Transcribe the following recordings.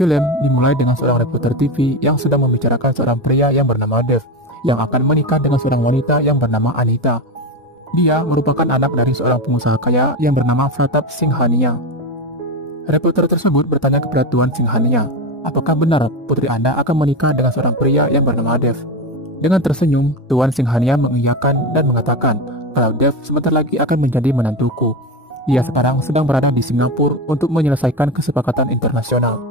Film dimulai dengan seorang reporter TV yang sedang membicarakan seorang pria yang bernama Dev yang akan menikah dengan seorang wanita yang bernama Anita. Dia merupakan anak dari seorang pengusaha kaya yang bernama Pratap Singhania. Reporter tersebut bertanya kepada Tuan Singhania, apakah benar putri Anda akan menikah dengan seorang pria yang bernama Dev? Dengan tersenyum, Tuan Singhania mengiyakan dan mengatakan kalau Dev sebentar lagi akan menjadi menantuku. Dia sekarang sedang berada di Singapura untuk menyelesaikan kesepakatan internasional.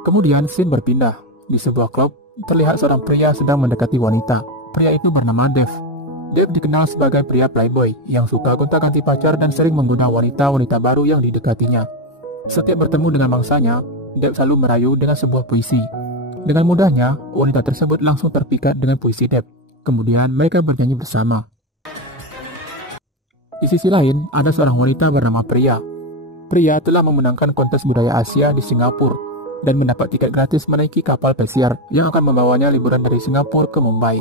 Kemudian scene berpindah. Di sebuah klub, terlihat seorang pria sedang mendekati wanita. Pria itu bernama Dev. Dev dikenal sebagai pria playboy yang suka gonta-ganti pacar dan sering menggoda wanita-wanita baru yang didekatinya. Setiap bertemu dengan mangsanya, Dev selalu merayu dengan sebuah puisi. Dengan mudahnya, wanita tersebut langsung terpikat dengan puisi Dev. Kemudian mereka bernyanyi bersama. Di sisi lain, ada seorang wanita bernama Priya. Priya telah memenangkan kontes budaya Asia di Singapura dan mendapat tiket gratis menaiki kapal pesiar yang akan membawanya liburan dari Singapura ke Mumbai.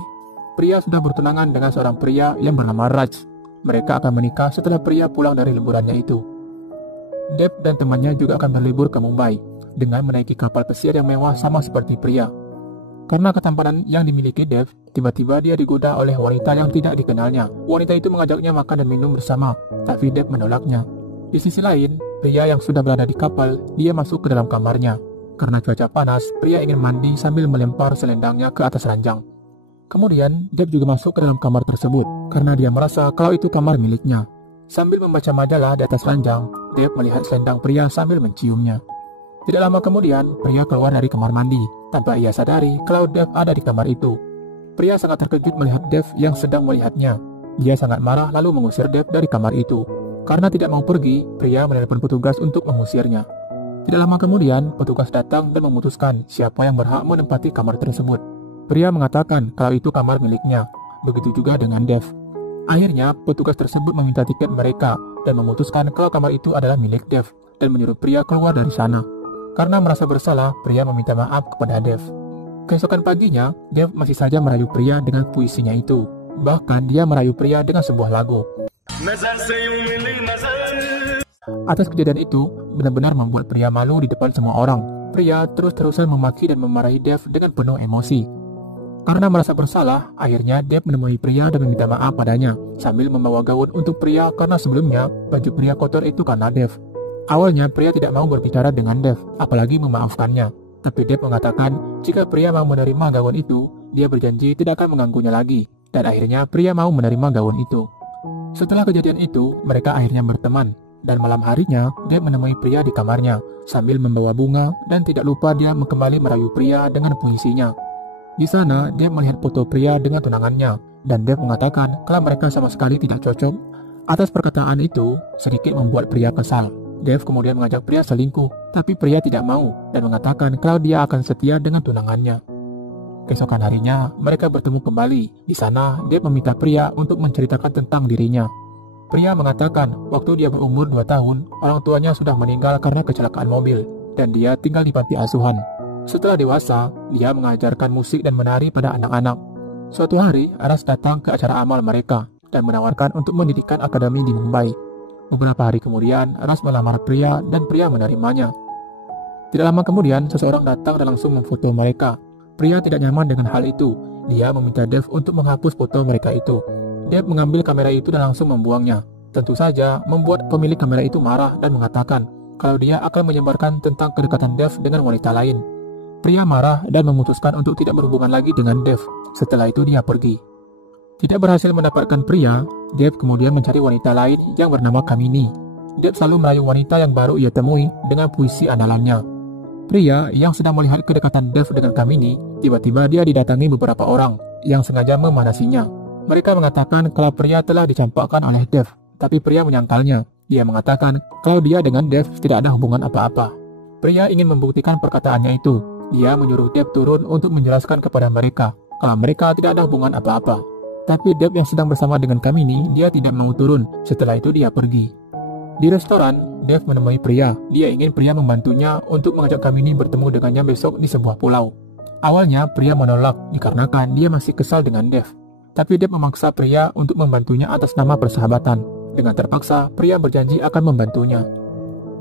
Priya sudah bertunangan dengan seorang pria yang bernama Raj. Mereka akan menikah setelah Priya pulang dari liburannya itu. Dev dan temannya juga akan berlibur ke Mumbai dengan menaiki kapal pesiar yang mewah sama seperti Priya. Karena ketampanan yang dimiliki Dev, tiba-tiba dia digoda oleh wanita yang tidak dikenalnya. Wanita itu mengajaknya makan dan minum bersama, tapi Dev menolaknya. Di sisi lain, Priya yang sudah berada di kapal, dia masuk ke dalam kamarnya. Karena cuaca panas, Priya ingin mandi sambil melempar selendangnya ke atas ranjang. Kemudian, Dev juga masuk ke dalam kamar tersebut, karena dia merasa kalau itu kamar miliknya. Sambil membaca majalah di atas ranjang, Dev melihat selendang Priya sambil menciumnya. Tidak lama kemudian, Priya keluar dari kamar mandi, tanpa ia sadari kalau Dev ada di kamar itu. Priya sangat terkejut melihat Dev yang sedang melihatnya. Dia sangat marah lalu mengusir Dev dari kamar itu. Karena tidak mau pergi, Priya menelepon petugas untuk mengusirnya. Tidak lama kemudian, petugas datang dan memutuskan siapa yang berhak menempati kamar tersebut. Priya mengatakan kalau itu kamar miliknya. Begitu juga dengan Dev. Akhirnya, petugas tersebut meminta tiket mereka dan memutuskan kalau kamar itu adalah milik Dev dan menyuruh Priya keluar dari sana. Karena merasa bersalah, Priya meminta maaf kepada Dev. Keesokan paginya, Dev masih saja merayu Priya dengan puisinya itu. Bahkan dia merayu Priya dengan sebuah lagu. Atas kejadian itu, benar-benar membuat Priya malu di depan semua orang. Priya terus-terusan memaki dan memarahi Dev dengan penuh emosi. Karena merasa bersalah, akhirnya Dev menemui Priya dan meminta maaf padanya, sambil membawa gaun untuk Priya karena sebelumnya baju Priya kotor itu karena Dev. Awalnya Priya tidak mau berbicara dengan Dev, apalagi memaafkannya. Tapi Dev mengatakan jika Priya mau menerima gaun itu, dia berjanji tidak akan mengganggunya lagi. Dan akhirnya Priya mau menerima gaun itu. Setelah kejadian itu, mereka akhirnya berteman. Dan malam harinya, Dev menemui Priya di kamarnya, sambil membawa bunga dan tidak lupa dia kembali merayu Priya dengan puisinya. Di sana, Dev melihat foto Priya dengan tunangannya, dan Dev mengatakan kalau mereka sama sekali tidak cocok. Atas perkataan itu, sedikit membuat Priya kesal. Dev kemudian mengajak Priya selingkuh, tapi Priya tidak mau dan mengatakan kalau dia akan setia dengan tunangannya. Keesokan harinya, mereka bertemu kembali. Di sana, Dev meminta Priya untuk menceritakan tentang dirinya. Priya mengatakan waktu dia berumur 2 tahun, orang tuanya sudah meninggal karena kecelakaan mobil, dan dia tinggal di panti asuhan. Setelah dewasa, dia mengajarkan musik dan menari pada anak-anak. Suatu hari, Aras datang ke acara amal mereka dan menawarkan untuk mendirikan akademi di Mumbai. Beberapa hari kemudian, Aras melamar Priya dan Priya menerimanya. Tidak lama kemudian, seseorang datang dan langsung memfoto mereka. Priya tidak nyaman dengan hal itu. Dia meminta Dev untuk menghapus foto mereka itu. Dev mengambil kamera itu dan langsung membuangnya. Tentu saja, membuat pemilik kamera itu marah dan mengatakan kalau dia akan menyebarkan tentang kedekatan Dev dengan wanita lain. Priya marah dan memutuskan untuk tidak berhubungan lagi dengan Dev. Setelah itu dia pergi. Tidak berhasil mendapatkan Priya, Dev kemudian mencari wanita lain yang bernama Kamini. Dev selalu merayu wanita yang baru ia temui dengan puisi andalannya. Priya yang sedang melihat kedekatan Dev dengan Kamini, tiba-tiba dia didatangi beberapa orang yang sengaja memanasinya. Mereka mengatakan kalau Priya telah dicampakkan oleh Dev, tapi Priya menyangkalnya. Dia mengatakan kalau dia dengan Dev tidak ada hubungan apa-apa. Priya ingin membuktikan perkataannya itu. Dia menyuruh Dev turun untuk menjelaskan kepada mereka kalau mereka tidak ada hubungan apa-apa. Tapi Dev yang sedang bersama dengan Kamini, dia tidak mau turun. Setelah itu dia pergi. Di restoran, Dev menemui Priya. Dia ingin Priya membantunya untuk mengajak Kamini bertemu dengannya besok di sebuah pulau. Awalnya Priya menolak dikarenakan dia masih kesal dengan Dev. Tapi Dev memaksa Priya untuk membantunya atas nama persahabatan. Dengan terpaksa, Priya berjanji akan membantunya.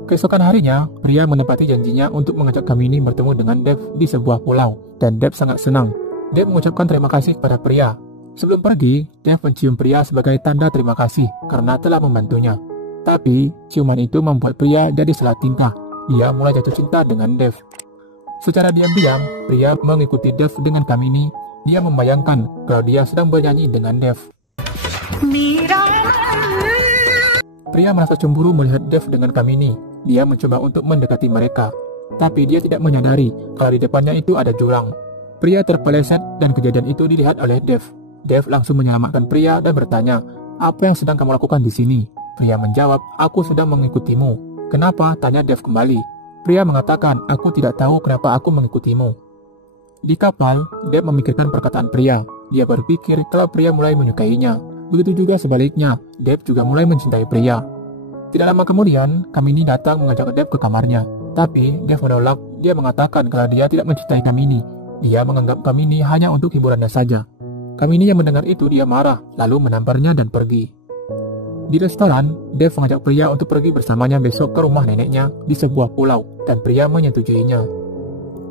Keesokan harinya, pria menepati janjinya untuk mengajak Kamini bertemu dengan Dev di sebuah pulau, dan Dev sangat senang. Dev mengucapkan terima kasih kepada pria. Sebelum pergi, Dev mencium pria sebagai tanda terima kasih karena telah membantunya. Tapi, ciuman itu membuat pria jadi salah tingkah. Dia mulai jatuh cinta dengan Dev. Secara diam-diam, pria mengikuti Dev dengan Kamini. Dia membayangkan kalau dia sedang bernyanyi dengan Dev. Pria merasa cemburu melihat Dev dengan Kamini. Dia mencoba untuk mendekati mereka, tapi dia tidak menyadari kalau di depannya itu ada jurang. Pria terpeleset dan kejadian itu dilihat oleh Dev. Dev langsung menyelamatkan pria dan bertanya, "Apa yang sedang kamu lakukan di sini?" Pria menjawab, "Aku sedang mengikutimu." "Kenapa?" tanya Dev kembali. Pria mengatakan, "Aku tidak tahu kenapa aku mengikutimu." Di kapal, Dev memikirkan perkataan pria. Dia berpikir kalau pria mulai menyukainya. Begitu juga sebaliknya, Dev juga mulai mencintai pria. Tidak lama kemudian, Kamini datang mengajak Dev ke kamarnya. Tapi, Dev menolak. Dia mengatakan kalau dia tidak mencintai Kamini. Dia menganggap Kamini hanya untuk hiburannya saja. Kamini yang mendengar itu dia marah, lalu menamparnya dan pergi. Di restoran, Dev mengajak pria untuk pergi bersamanya besok ke rumah neneknya di sebuah pulau, dan pria menyetujuinya.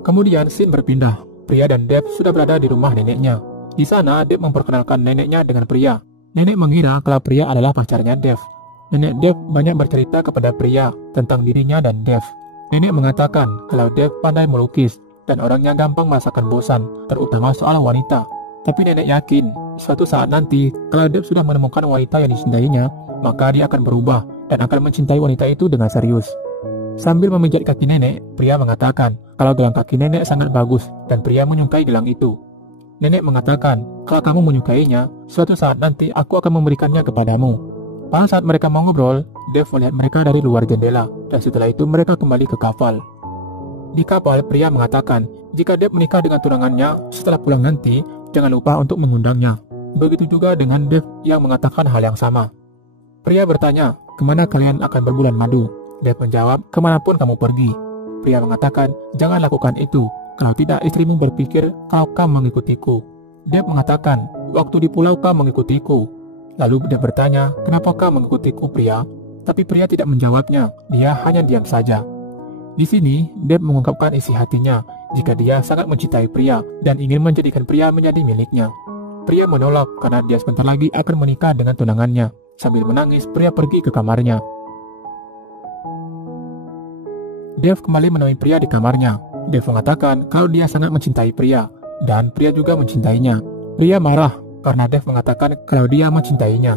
Kemudian, scene berpindah. Pria dan Dev sudah berada di rumah neneknya. Di sana, Dev memperkenalkan neneknya dengan pria. Nenek mengira kalau pria adalah pacarnya Dev. Nenek Dev banyak bercerita kepada pria tentang dirinya dan Dev. Nenek mengatakan kalau Dev pandai melukis dan orangnya gampang merasakan bosan, terutama soal wanita. Tapi nenek yakin suatu saat nanti kalau Dev sudah menemukan wanita yang dicintainya, maka dia akan berubah dan akan mencintai wanita itu dengan serius. Sambil memijat kaki nenek, pria mengatakan kalau gelang kaki nenek sangat bagus dan pria menyukai gelang itu. Nenek mengatakan kalau kamu menyukainya, suatu saat nanti aku akan memberikannya kepadamu. Pada saat mereka mau ngobrol, Dev melihat mereka dari luar jendela, dan setelah itu mereka kembali ke kapal. Di kapal, pria mengatakan, jika Dev menikah dengan tunangannya setelah pulang nanti, jangan lupa untuk mengundangnya. Begitu juga dengan Dev yang mengatakan hal yang sama. Pria bertanya, kemana kalian akan berbulan madu? Dev menjawab, kemanapun kamu pergi. Pria mengatakan, jangan lakukan itu, kalau tidak istrimu berpikir kalau kau mengikutiku. Dev mengatakan, waktu di pulau kau mengikutiku. Lalu Dev bertanya, kenapa kau mengikutiku pria? Tapi pria tidak menjawabnya, dia hanya diam saja. Di sini, Dev mengungkapkan isi hatinya jika dia sangat mencintai pria dan ingin menjadikan pria menjadi miliknya. Pria menolak karena dia sebentar lagi akan menikah dengan tunangannya. Sambil menangis, pria pergi ke kamarnya. Dev kembali menemui pria di kamarnya. Dev mengatakan kalau dia sangat mencintai pria dan pria juga mencintainya. Pria marah karena Dev mengatakan kalau dia mencintainya.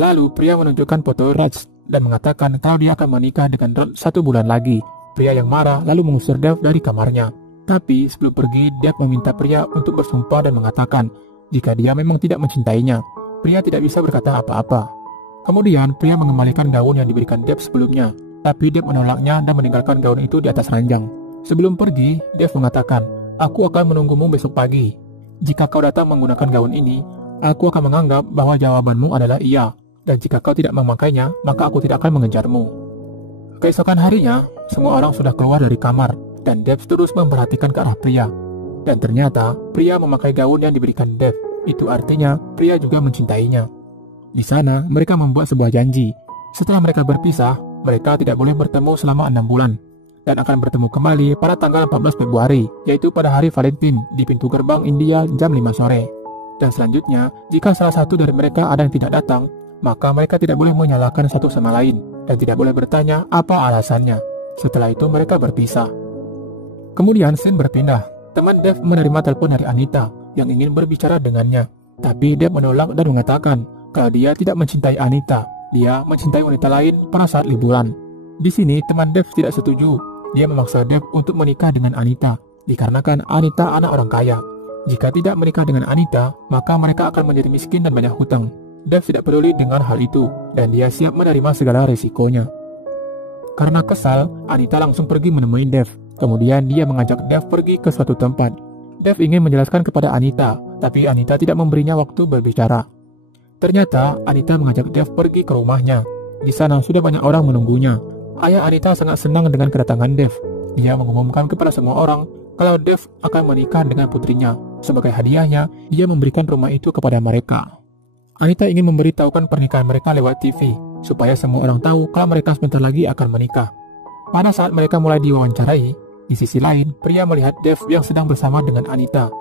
Lalu pria menunjukkan foto Raj dan mengatakan kalau dia akan menikah dengan Raj 1 bulan lagi. Pria yang marah lalu mengusir Dev dari kamarnya. Tapi sebelum pergi, Dev meminta pria untuk bersumpah dan mengatakan jika dia memang tidak mencintainya. Pria tidak bisa berkata apa-apa. Kemudian pria mengembalikan gaun yang diberikan Dev sebelumnya. Tapi Dev menolaknya dan meninggalkan gaun itu di atas ranjang. Sebelum pergi, Dev mengatakan, aku akan menunggumu besok pagi. Jika kau datang menggunakan gaun ini, aku akan menganggap bahwa jawabanmu adalah iya. Dan jika kau tidak memakainya, maka aku tidak akan mengejarmu. Keesokan harinya, semua orang sudah keluar dari kamar, dan Dev terus memperhatikan ke arah pria. Dan ternyata, pria memakai gaun yang diberikan Dev. Itu artinya, pria juga mencintainya. Di sana, mereka membuat sebuah janji. Setelah mereka berpisah, mereka tidak boleh bertemu selama 6 bulan. Dan akan bertemu kembali pada tanggal 14 Februari, yaitu pada hari Valentine di pintu gerbang India jam 5 sore. Dan selanjutnya, jika salah satu dari mereka ada yang tidak datang, maka mereka tidak boleh menyalahkan satu sama lain, dan tidak boleh bertanya apa alasannya. Setelah itu mereka berpisah. Kemudian scene berpindah. Teman Dev menerima telepon dari Anita yang ingin berbicara dengannya. Tapi Dev menolak dan mengatakan kalau dia tidak mencintai Anita. Dia mencintai wanita lain pada saat liburan. Di sini teman Dev tidak setuju. Dia memaksa Dev untuk menikah dengan Anita, dikarenakan Anita anak orang kaya. Jika tidak menikah dengan Anita, maka mereka akan menjadi miskin dan banyak hutang. Dev tidak peduli dengan hal itu, dan dia siap menerima segala risikonya. Karena kesal, Anita langsung pergi menemui Dev. Kemudian dia mengajak Dev pergi ke suatu tempat. Dev ingin menjelaskan kepada Anita, tapi Anita tidak memberinya waktu berbicara. Ternyata, Anita mengajak Dev pergi ke rumahnya. Di sana sudah banyak orang menunggunya. Ayah Anita sangat senang dengan kedatangan Dev. Dia mengumumkan kepada semua orang kalau Dev akan menikah dengan putrinya. Sebagai hadiahnya, dia memberikan rumah itu kepada mereka. Anita ingin memberitahukan pernikahan mereka lewat TV, supaya semua orang tahu kalau mereka sebentar lagi akan menikah. Pada saat mereka mulai diwawancarai, di sisi lain, pria melihat Dev yang sedang bersama dengan Anita.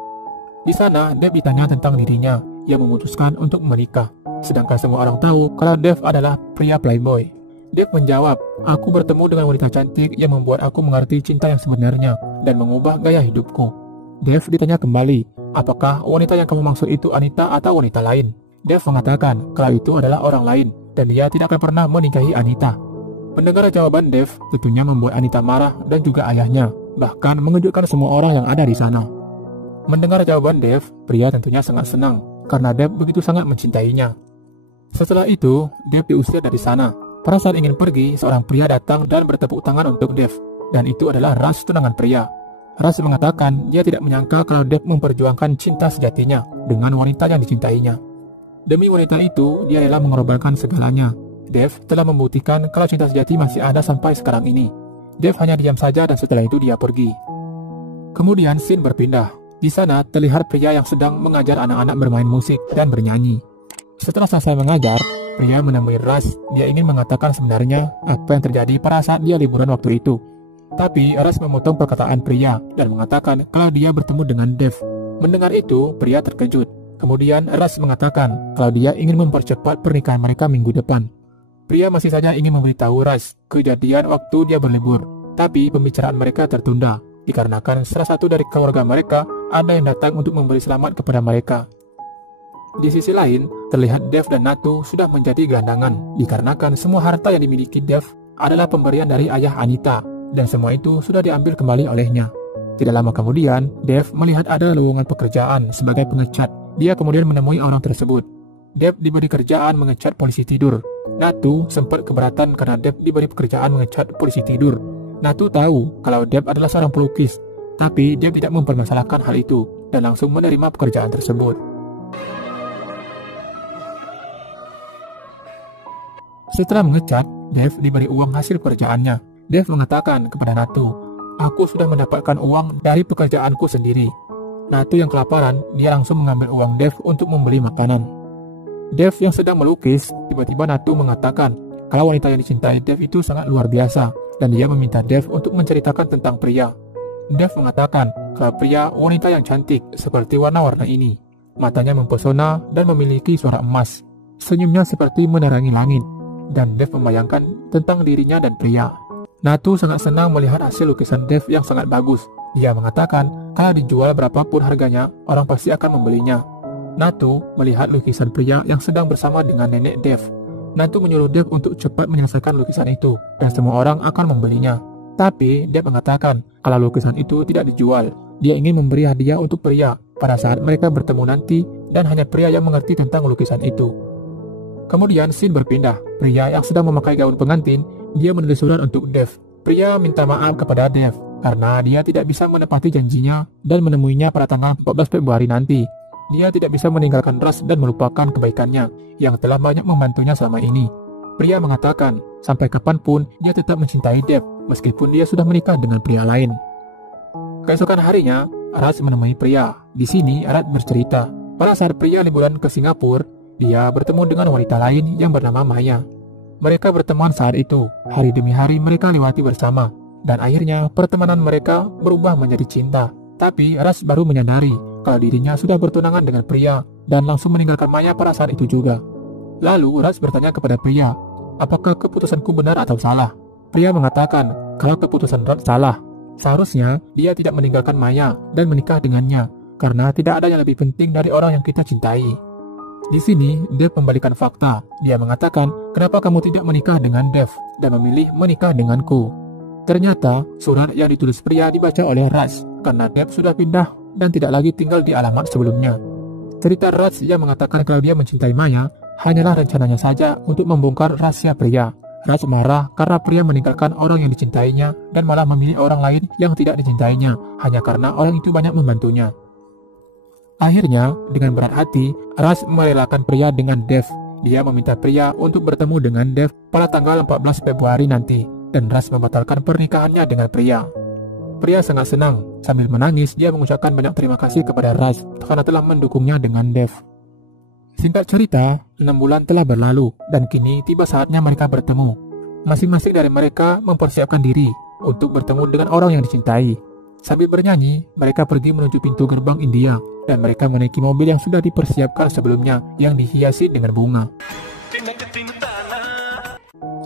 Di sana, Dev ditanya tentang dirinya yang memutuskan untuk menikah. Sedangkan semua orang tahu kalau Dev adalah pria playboy. Dev menjawab, "Aku bertemu dengan wanita cantik yang membuat aku mengerti cinta yang sebenarnya dan mengubah gaya hidupku." Dev ditanya kembali, "Apakah wanita yang kamu maksud itu Anita atau wanita lain?" Dev mengatakan kalau itu adalah orang lain dan dia tidak akan pernah menikahi Anita. Mendengar jawaban Dev tentunya membuat Anita marah dan juga ayahnya, bahkan mengejutkan semua orang yang ada di sana. Mendengar jawaban Dev, pria tentunya sangat senang karena Dev begitu sangat mencintainya. Setelah itu, Dev diusir dari sana. Pada saat ingin pergi, seorang pria datang dan bertepuk tangan untuk Dev, dan itu adalah Ras, tunangan pria. Ras mengatakan dia tidak menyangka kalau Dev memperjuangkan cinta sejatinya dengan wanita yang dicintainya. Demi wanita itu, dia rela mengorbankan segalanya. Dev telah membuktikan kalau cinta sejati masih ada sampai sekarang ini. Dev hanya diam saja dan setelah itu dia pergi. Kemudian scene berpindah. Di sana terlihat pria yang sedang mengajar anak-anak bermain musik dan bernyanyi. Setelah selesai mengajar, pria menemui Ras. Dia ingin mengatakan sebenarnya apa yang terjadi pada saat dia liburan waktu itu. Tapi Ras memotong perkataan pria dan mengatakan kalau dia bertemu dengan Dev. Mendengar itu, pria terkejut. Kemudian Ras mengatakan kalau dia ingin mempercepat pernikahan mereka minggu depan. Pria masih saja ingin memberitahu Ras kejadian waktu dia berlibur, tapi pembicaraan mereka tertunda dikarenakan salah satu dari keluarga mereka ada yang datang untuk memberi selamat kepada mereka. Di sisi lain, terlihat Dev dan Natu sudah menjadi gelandangan dikarenakan semua harta yang dimiliki Dev adalah pemberian dari ayah Anita dan semua itu sudah diambil kembali olehnya. Tidak lama kemudian, Dev melihat ada lowongan pekerjaan sebagai pengecat. Dia kemudian menemui orang tersebut. Dev diberi kerjaan mengecat polisi tidur. Natu sempat keberatan karena Dev diberi pekerjaan mengecat polisi tidur. Natu tahu kalau Dev adalah seorang pelukis, tapi Dev tidak mempermasalahkan hal itu dan langsung menerima pekerjaan tersebut. Setelah mengecat, Dev diberi uang hasil pekerjaannya. Dev mengatakan kepada Natu, "Aku sudah mendapatkan uang dari pekerjaanku sendiri." Natu yang kelaparan, dia langsung mengambil uang Dev untuk membeli makanan. Dev yang sedang melukis, tiba-tiba Natu mengatakan kalau wanita yang dicintai Dev itu sangat luar biasa dan dia meminta Dev untuk menceritakan tentang pria. Dev mengatakan kalau pria wanita yang cantik seperti warna-warna ini. Matanya mempesona dan memiliki suara emas. Senyumnya seperti menerangi langit. Dan Dev membayangkan tentang dirinya dan pria. Natu sangat senang melihat hasil lukisan Dev yang sangat bagus. Dia mengatakan kalau dijual berapapun harganya, orang pasti akan membelinya. Natu melihat lukisan pria yang sedang bersama dengan nenek Dev. Natu menyuruh Dev untuk cepat menyelesaikan lukisan itu dan semua orang akan membelinya. Tapi Dev mengatakan kalau lukisan itu tidak dijual. Dia ingin memberi hadiah untuk pria pada saat mereka bertemu nanti dan hanya pria yang mengerti tentang lukisan itu. Kemudian scene berpindah. Pria yang sedang memakai gaun pengantin, dia menulis surat untuk Dev. Pria minta maaf kepada Dev karena dia tidak bisa menepati janjinya dan menemuinya pada tanggal 14 Februari nanti. Dia tidak bisa meninggalkan Ras dan melupakan kebaikannya yang telah banyak membantunya selama ini. Pria mengatakan, sampai kapanpun dia tetap mencintai Dev meskipun dia sudah menikah dengan pria lain. Keesokan harinya, Ras menemui pria. Di sini, Ras bercerita, pada saat pria liburan ke Singapura, dia bertemu dengan wanita lain yang bernama Maya. Mereka berteman saat itu, hari demi hari mereka lewati bersama, dan akhirnya pertemanan mereka berubah menjadi cinta. Tapi Ras baru menyadari kalau dirinya sudah bertunangan dengan pria dan langsung meninggalkan Maya pada saat itu juga. Lalu Ras bertanya kepada pria, apakah keputusanku benar atau salah? Pria mengatakan kalau keputusan Ras salah. Seharusnya dia tidak meninggalkan Maya dan menikah dengannya karena tidak ada yang lebih penting dari orang yang kita cintai. Di sini Dev membalikan fakta. Dia mengatakan, kenapa kamu tidak menikah dengan Dev dan memilih menikah denganku? Ternyata surat yang ditulis pria dibaca oleh Ras karena Dev sudah pindah dan tidak lagi tinggal di alamat sebelumnya. Cerita Ras yang mengatakan kalau dia mencintai Maya hanyalah rencananya saja untuk membongkar rahasia pria. Ras marah karena pria meninggalkan orang yang dicintainya dan malah memilih orang lain yang tidak dicintainya hanya karena orang itu banyak membantunya. Akhirnya, dengan berat hati, Ras merelakan pria dengan Dev. Dia meminta pria untuk bertemu dengan Dev pada tanggal 14 Februari nanti dan Ras membatalkan pernikahannya dengan pria. Pria sangat senang. Sambil menangis, dia mengucapkan banyak terima kasih kepada Ras karena telah mendukungnya dengan Dev. Singkat cerita, 6 bulan telah berlalu dan kini tiba saatnya mereka bertemu. Masing-masing dari mereka mempersiapkan diri untuk bertemu dengan orang yang dicintai. Sambil bernyanyi, mereka pergi menuju pintu gerbang India dan mereka menaiki mobil yang sudah dipersiapkan sebelumnya yang dihiasi dengan bunga.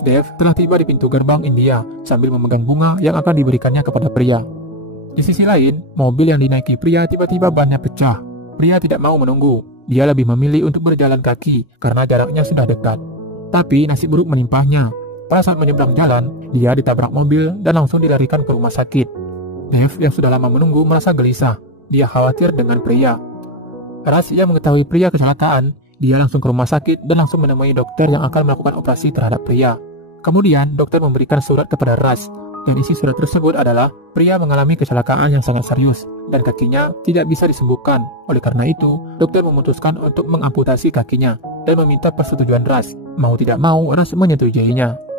Dev telah tiba di pintu gerbang India sambil memegang bunga yang akan diberikannya kepada pria. Di sisi lain, mobil yang dinaiki pria tiba-tiba bannya pecah. Pria tidak mau menunggu. Dia lebih memilih untuk berjalan kaki karena jaraknya sudah dekat. Tapi nasib buruk menimpahnya. Pada saat menyeberang jalan, dia ditabrak mobil dan langsung dilarikan ke rumah sakit. Dev yang sudah lama menunggu merasa gelisah. Dia khawatir dengan pria. Ras yang mengetahui pria kecelakaan, dia langsung ke rumah sakit dan langsung menemui dokter yang akan melakukan operasi terhadap pria. Kemudian, dokter memberikan surat kepada Ras, dan isi surat tersebut adalah pria mengalami kecelakaan yang sangat serius, dan kakinya tidak bisa disembuhkan. Oleh karena itu, dokter memutuskan untuk mengamputasi kakinya, dan meminta persetujuan Ras. Mau tidak mau, Ras menyetujuinya.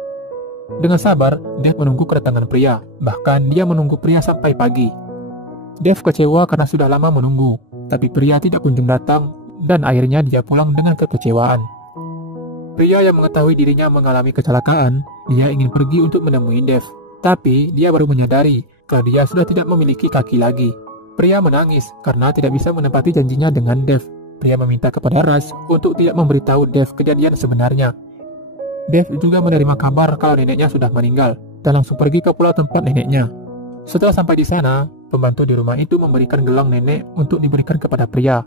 Dengan sabar, Dev menunggu kedatangan pria, bahkan dia menunggu pria sampai pagi. Dev kecewa karena sudah lama menunggu, tapi pria tidak kunjung datang, dan akhirnya dia pulang dengan kekecewaan. Pria yang mengetahui dirinya mengalami kecelakaan, dia ingin pergi untuk menemui Dev. Tapi dia baru menyadari kalau dia sudah tidak memiliki kaki lagi. Pria menangis karena tidak bisa menepati janjinya dengan Dev. Pria meminta kepada Ras untuk tidak memberitahu Dev kejadian sebenarnya. Dev juga menerima kabar kalau neneknya sudah meninggal dan langsung pergi ke pulau tempat neneknya. Setelah sampai di sana, pembantu di rumah itu memberikan gelang nenek untuk diberikan kepada pria.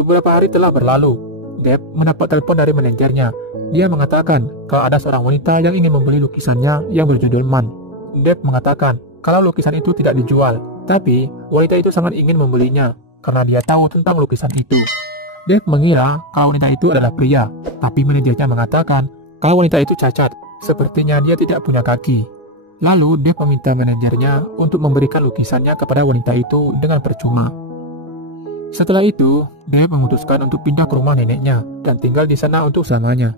Beberapa hari telah berlalu. Dev mendapat telepon dari manajernya. Dia mengatakan kalau ada seorang wanita yang ingin membeli lukisannya yang berjudul Man. Dev mengatakan kalau lukisan itu tidak dijual, tapi wanita itu sangat ingin membelinya karena dia tahu tentang lukisan itu. Dev mengira kalau wanita itu adalah pria, tapi manajernya mengatakan kalau wanita itu cacat, sepertinya dia tidak punya kaki. Lalu Dev meminta manajernya untuk memberikan lukisannya kepada wanita itu dengan percuma. Setelah itu, Dev memutuskan untuk pindah ke rumah neneknya dan tinggal di sana untuk selamanya.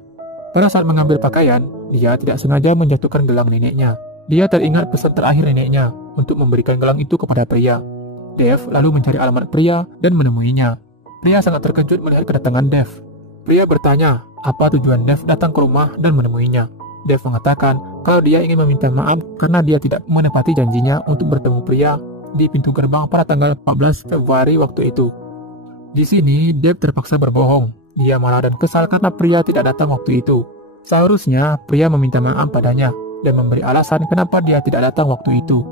Pada saat mengambil pakaian, dia tidak sengaja menjatuhkan gelang neneknya. Dia teringat pesan terakhir neneknya untuk memberikan gelang itu kepada pria. Dev lalu mencari alamat pria dan menemuinya. Pria sangat terkejut melihat kedatangan Dev. Pria bertanya apa tujuan Dev datang ke rumah dan menemuinya. Dev mengatakan kalau dia ingin meminta maaf karena dia tidak menepati janjinya untuk bertemu pria di pintu gerbang pada tanggal 14 Februari waktu itu. Di sini, Dev terpaksa berbohong. Dia marah dan kesal karena pria tidak datang waktu itu. Seharusnya, pria meminta maaf padanya dan memberi alasan kenapa dia tidak datang waktu itu.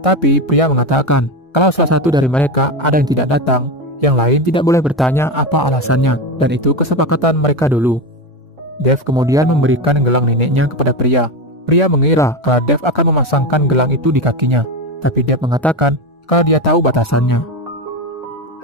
Tapi, pria mengatakan kalau salah satu dari mereka ada yang tidak datang, yang lain tidak boleh bertanya apa alasannya, dan itu kesepakatan mereka dulu. Dev kemudian memberikan gelang neneknya kepada pria. Pria mengira kalau Dev akan memasangkan gelang itu di kakinya, tapi Dev mengatakan kalau dia tahu batasannya.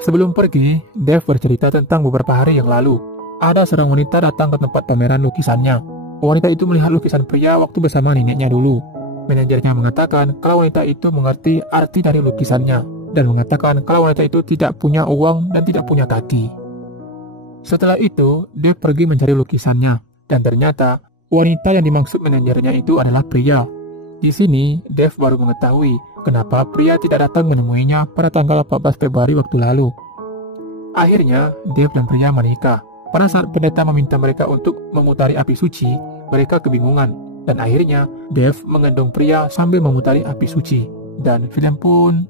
Sebelum pergi, Dev bercerita tentang beberapa hari yang lalu. Ada seorang wanita datang ke tempat pameran lukisannya. Wanita itu melihat lukisan pria waktu bersama neneknya dulu. Manajernya mengatakan kalau wanita itu mengerti arti dari lukisannya dan mengatakan kalau wanita itu tidak punya uang dan tidak punya kaki. Setelah itu, Dev pergi mencari lukisannya dan ternyata wanita yang dimaksud manajernya itu adalah pria. Di sini, Dev baru mengetahui kenapa pria tidak datang menemuinya pada tanggal 14 Februari waktu lalu. Akhirnya, Dev dan pria menikah. Pada saat pendeta meminta mereka untuk memutari api suci, mereka kebingungan. Dan akhirnya, Dev menggendong pria sambil memutari api suci. Dan film pun